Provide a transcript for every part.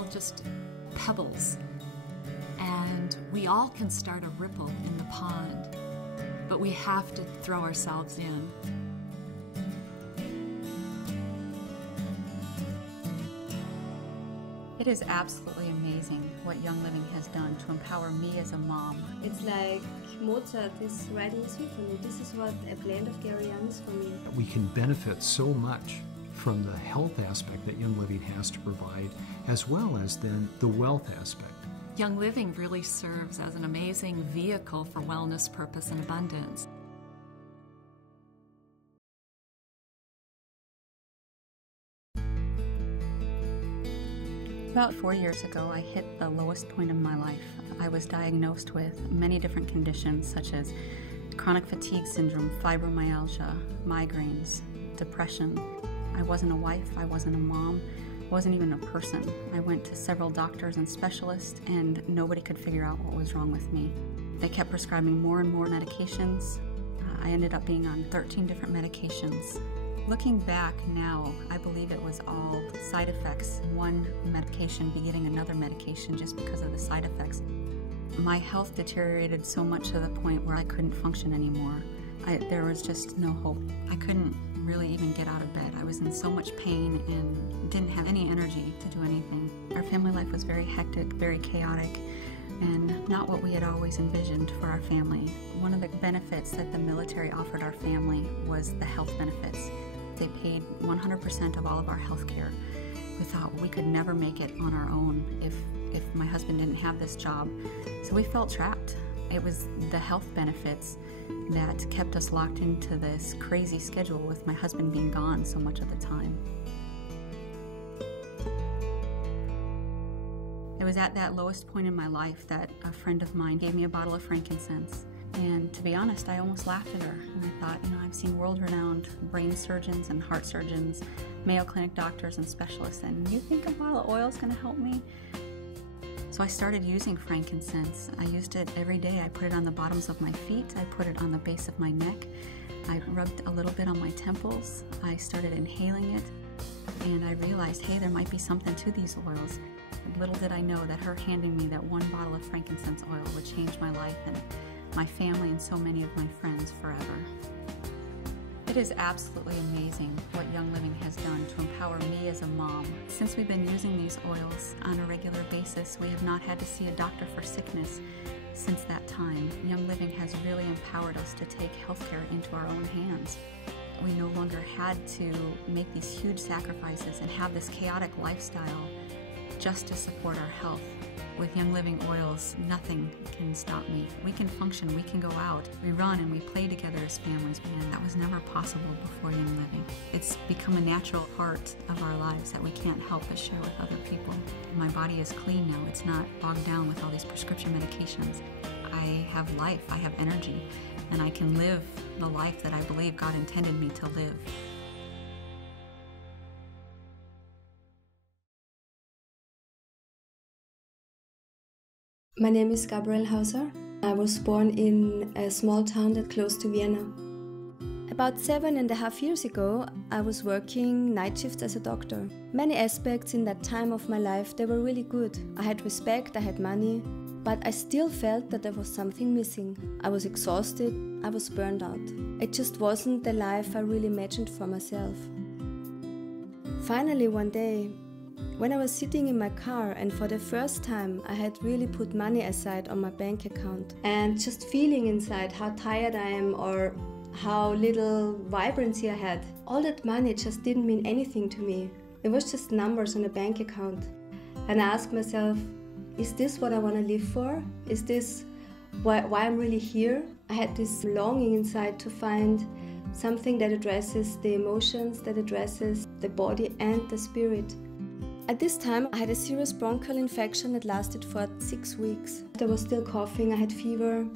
all just pebbles, and we all can start a ripple in the pond, but we have to throw ourselves in. It is absolutely amazing what Young Living has done to empower me as a mom. It's like Mozart is writing a symphony. This is what a blend of Gary Young is for me. We can benefit so much from the health aspect that Young Living has to provide, as well as then the wealth aspect. Young Living really serves as an amazing vehicle for wellness, purpose, and abundance. About 4 years ago, I hit the lowest point in my life. I was diagnosed with many different conditions such as chronic fatigue syndrome, fibromyalgia, migraines, depression. I wasn't a wife, I wasn't a mom, I wasn't even a person. I went to several doctors and specialists and nobody could figure out what was wrong with me. They kept prescribing more and more medications. I ended up being on 13 different medications. Looking back now, I believe it was all side effects. One medication begetting another medication just because of the side effects. My health deteriorated so much to the point where I couldn't function anymore. There was just no hope. I couldn't really even get out of bed. I was in so much pain and didn't have any energy to do anything. Our family life was very hectic, very chaotic, and not what we had always envisioned for our family. One of the benefits that the military offered our family was the health benefits. They paid 100% of all of our health care. We thought we could never make it on our own if my husband didn't have this job. So we felt trapped. It was the health benefits that kept us locked into this crazy schedule with my husband being gone so much of the time. It was at that lowest point in my life that a friend of mine gave me a bottle of frankincense. And to be honest, I almost laughed at her. And I thought, I've seen world-renowned brain surgeons and heart surgeons, Mayo Clinic doctors and specialists, and you think a bottle of oil is going to help me? So I started using frankincense. I used it every day. I put it on the bottoms of my feet. I put it on the base of my neck. I rubbed a little bit on my temples. I started inhaling it. And I realized, hey, there might be something to these oils. Little did I know that her handing me that one bottle of frankincense oil would change my life and my family and so many of my friends forever. It is absolutely amazing what Young Living has done to empower me as a mom. Since we've been using these oils on a regular basis, we have not had to see a doctor for sickness since that time. Young Living has really empowered us to take healthcare into our own hands. We no longer had to make these huge sacrifices and have this chaotic lifestyle just to support our health. With Young Living oils, nothing can stop me. We can function, we can go out, we run and we play together as families, and that was never possible before Young Living. It's become a natural part of our lives that we can't help but share with other people. My body is clean now, it's not bogged down with all these prescription medications. I have life, I have energy, and I can live the life that I believe God intended me to live. My name is Gabrielle Hauser. I was born in a small town that's close to Vienna. About 7.5 years ago, I was working night shifts as a doctor. Many aspects in that time of my life, they were really good. I had respect, I had money, but I still felt that there was something missing. I was exhausted, I was burned out. It just wasn't the life I really imagined for myself. Finally, one day, when I was sitting in my car and for the first time I had really put money aside on my bank account and just feeling inside how tired I am or how little vibrancy I had. All that money just didn't mean anything to me. It was just numbers on a bank account. And I asked myself, is this what I want to live for? Is this why I'm really here? I had this longing inside to find something that addresses the emotions, that addresses the body and the spirit. At this time, I had a serious bronchial infection that lasted for 6 weeks. I was still coughing, I had fever.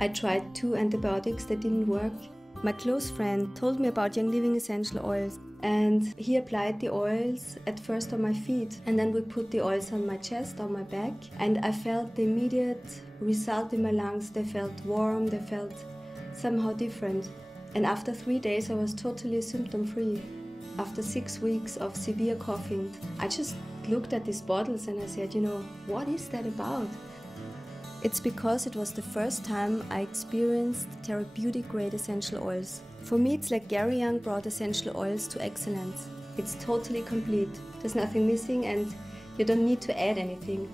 I tried 2 antibiotics that didn't work. My close friend told me about Young Living essential oils, and he applied the oils at first on my feet, and then we put the oils on my chest, on my back, and I felt the immediate result in my lungs. They felt warm, they felt somehow different. And after 3 days, I was totally symptom-free. After 6 weeks of severe coughing, I just looked at these bottles and I said, you know, what is that about? It's because it was the first time I experienced therapeutic grade essential oils. For me, it's like Gary Young brought essential oils to excellence. It's totally complete. There's nothing missing and you don't need to add anything.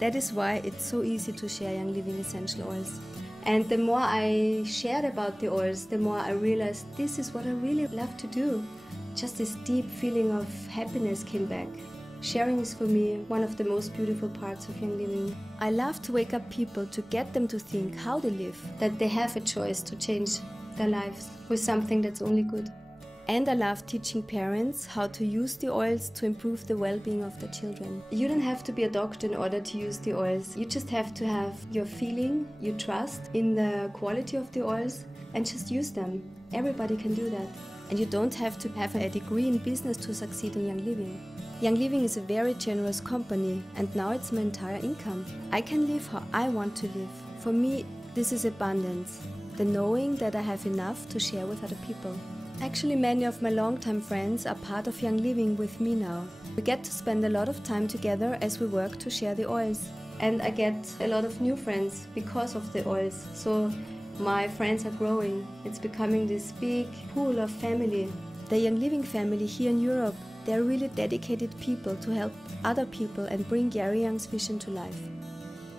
That is why it's so easy to share Young Living essential oils. And the more I shared about the oils, the more I realized this is what I really love to do. Just this deep feeling of happiness came back. Sharing is for me one of the most beautiful parts of Young Living. I love to wake up people to get them to think how they live, that they have a choice to change their lives with something that's only good. And I love teaching parents how to use the oils to improve the well-being of their children. You don't have to be a doctor in order to use the oils. You just have to have your feeling, your trust in the quality of the oils and just use them. Everybody can do that. And you don't have to have a degree in business to succeed in Young Living. Young Living is a very generous company and now it's my entire income. I can live how I want to live. For me, this is abundance. The knowing that I have enough to share with other people. Actually, many of my longtime friends are part of Young Living with me now. We get to spend a lot of time together as we work to share the oils. And I get a lot of new friends because of the oils. So my friends are growing. It's becoming this big pool of family. The Young Living family here in Europe, they're really dedicated people to help other people and bring Gary Young's vision to life.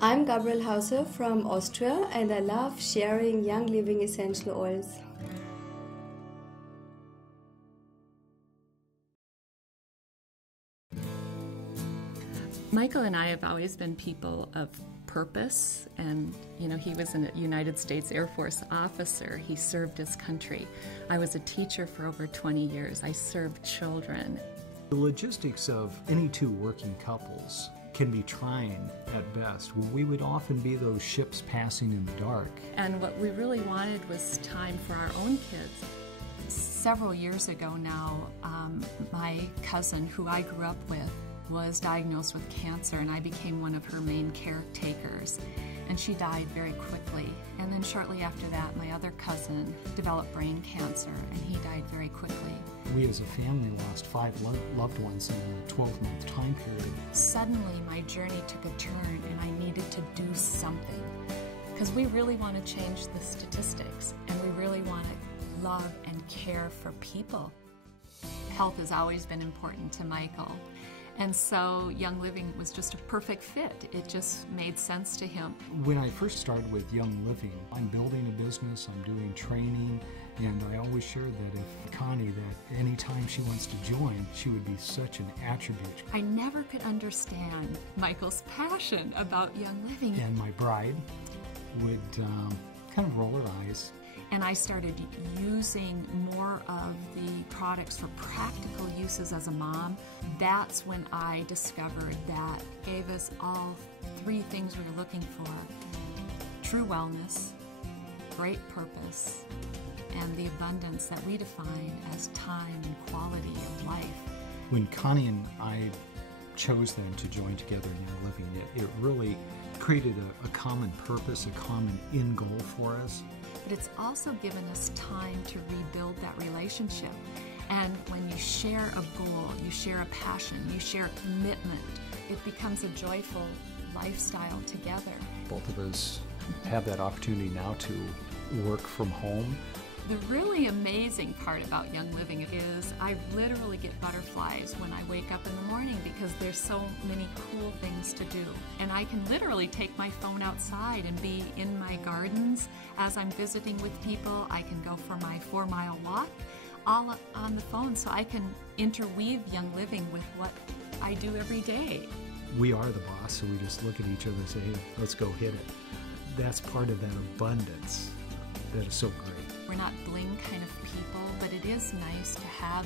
I'm Gabrielle Hauser from Austria and I love sharing Young Living essential oils. Michael and I have always been people of purpose, and he was a United States Air Force officer. He served his country. I was a teacher for over 20 years. I served children. The logistics of any two working couples can be trying at best. We would often be those ships passing in the dark. And what we really wanted was time for our own kids. Several years ago now, my cousin, who I grew up with, was diagnosed with cancer, and I became one of her main caretakers. And she died very quickly. And then shortly after that, my other cousin developed brain cancer, and he died very quickly. We as a family lost 5 loved ones in a 12-month time period. Suddenly, my journey took a turn, and I needed to do something. Because we really want to change the statistics, and we really want to love and care for people. Health has always been important to Michael. And so Young Living was just a perfect fit. It just made sense to him. When I first started with Young Living, I'm building a business, I'm doing training, and I always shared that if Connie, that anytime she wants to join, she would be such an attribute. I never could understand Michael's passion about Young Living. And my bride would kind of roll her eyes. And I started using more of the products for practical uses as a mom. That's when I discovered that gave us all 3 things we were looking for: true wellness, great purpose, and the abundance that we define as time and quality of life. When Connie and I chose them to join together in Young Living, it really created a common purpose, a common end goal for us. But it's also given us time to rebuild that relationship. And when you share a goal, you share a passion, you share a commitment, it becomes a joyful lifestyle together. Both of us have that opportunity now to work from home. The really amazing part about Young Living is I literally get butterflies when I wake up in the morning because there's so many cool things to do. And I can literally take my phone outside and be in my gardens as I'm visiting with people. I can go for my 4-mile walk all on the phone, so I can interweave Young Living with what I do every day. We are the boss, so we just look at each other and say, hey, let's go hit it. That's part of that abundance that is so great. We're not bling kind of people, but it is nice to have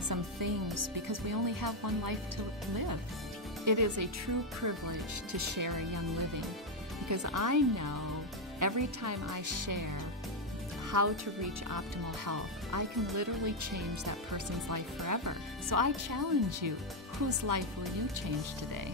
some things because we only have one life to live. It is a true privilege to share a Young Living because I know every time I share how to reach optimal health, I can literally change that person's life forever. So I challenge you, whose life will you change today?